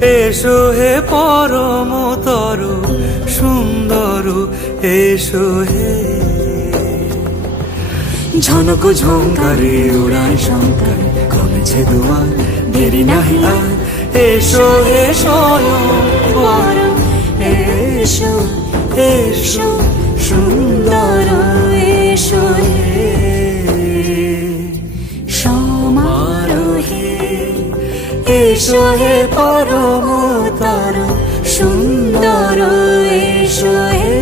এসো হে পরমতর সুন্দর, এসো হে। ঝনক ঝঙ্কারে উড়ায় শঙ্কর, কমেছে দুয়ার, দেরি নাহি আর। এসো হে স্বয়ং বর, এসো এসো সুন্দর, এসো হে সমারোহে। এসো হে পরমতর সুন্দর, এসো হে।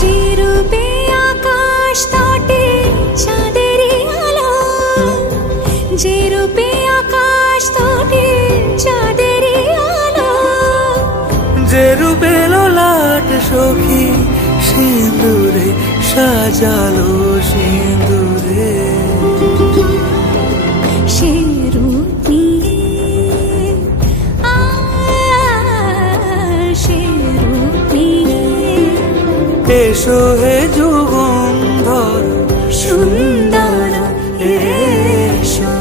যে রূপে আকাশ তটে চাঁদেরই আলো, যে রূপে আকাশ তটে চাঁদেরই আলো, যে রূপে ললাট সখী সিঁদুরে সাজালো সিঁদুরে। সে রূপ নিয়ে সে রূপ নিয়ে এসো হে যুগন্ধর সুন্দর, এসো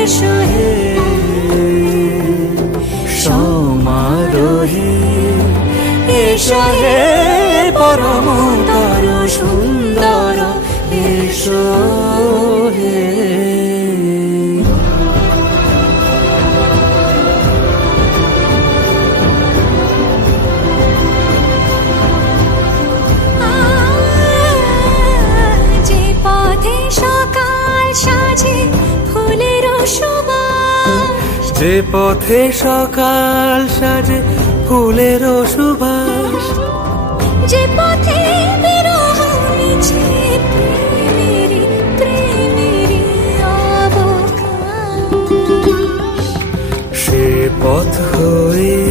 এসো হে সমারোহে। এসো হে পরমতর সুন্দর, এসো হে। যে পথে সকাল সাজে ফুলের সুবাস, যে পথে বিরহ মিছে প্রেমেরই প্রেমেরই অবকাশ, সে পথ হয়ে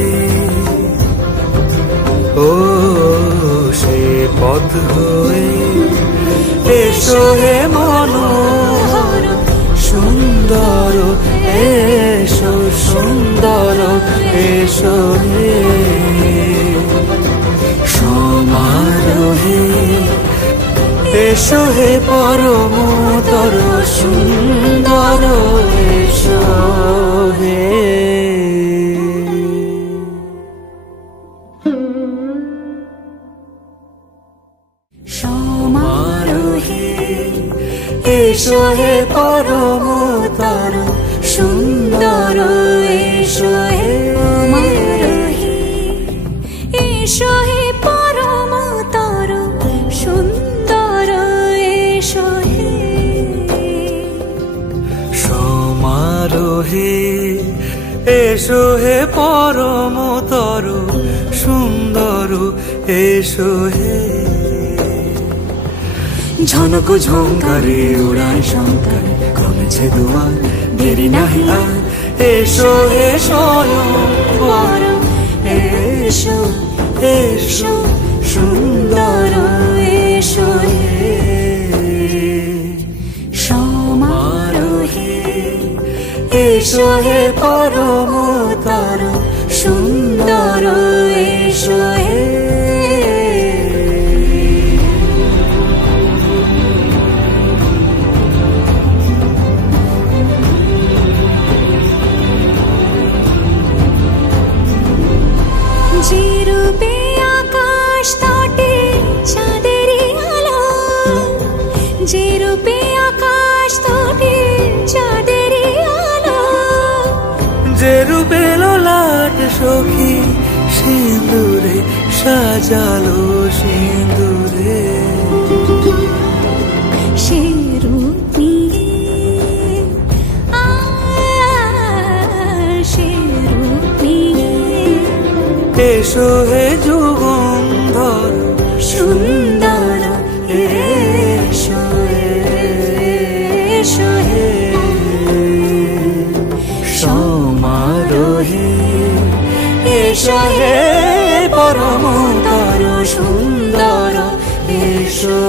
ও সে পথ হয়ে এসো হে মনোহর সুন্দর, এসো সুন্দর, এসো হে সমারোহে। এসো হে পরমতর সুন্দর, এসো হে সমারোহে। এসো হে পরমতর সুন্দর, এসো হে সমারোহে। এসো হে পরমতর সুন্দর, এসো হে সমারোহে। এসো হে পরমতর সুন্দর, এসো হে। ঝনক ঝঙ্কারে উড়ায় শঙ্কর, কমেছে দুয়ার, দেরি নাহি আর। এসো হে স্বয়ং বর, এসো এসো সুন্দর, এসো হে সমারোহে। এসো হে পরমতর সুন্দর, এসো হে। যে রূপে আকাশ তটে চাঁদেরই আলো, যে রূপে আকাশ তটে চাঁদেরই আলো, যে রূপে ললাট সখী সিঁদুরে সাজালো সিঁদুরে। সে রূপ নিয়ে সে রূপ নিয়ে এসো হে যুগন্ধর সুন্দর, এসো এসো হে সমারোহে। এসো হে পরমতর সুন্দর, এসো